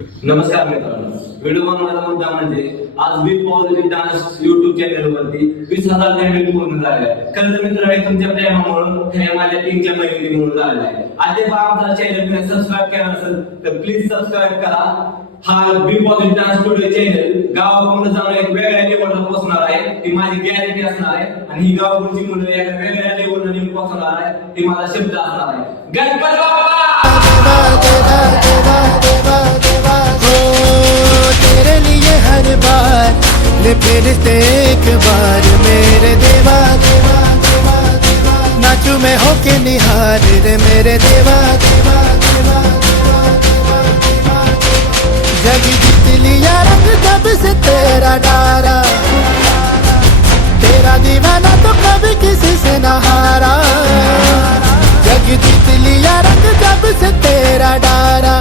नमस्कार मित्रांनो, व्हिडिओ बनवण्याचा मुद्दा म्हणजे आज बी पॉझिटिव्ह डान्स युट्यूब चॅनल वरती 20,000 फॅमिली पूर्ण झाले आहे. खरं तर मित्रांनो, तुमच्या प्रेमामुळे हे माझ्या टीमच्या महिन्यात म्हणून झालेला आहे. आज जर आमचा चॅनल सबस्क्राईब केला नसेल तर प्लीज सबस्क्राईब करा. हा बी पॉझिटिव्ह डान्स स्टुडिओ चॅनल गावाकडून जाऊन एक वेगळ्या लेवलला पोहोचणार आहे. ती माझी गॅरंटी असणार आहे आणि ही गावाकडची मुलं एका वेगळ्या लेवलला नेऊन पोहोचणार आहे. ती माझा शब्द असणार आहे. गणपती बाप्पा फिर एक बार मेरे देवा देवा देवा देवा नाचू मैं होके निहार रे मेरे देवा देवा देवा देवा देवा जग जीत लिया रंग जब से तेरा डारा तेरा दीवाना तो कभी किसी से न हारा जग जीत लिया रंग जब से तेरा डारा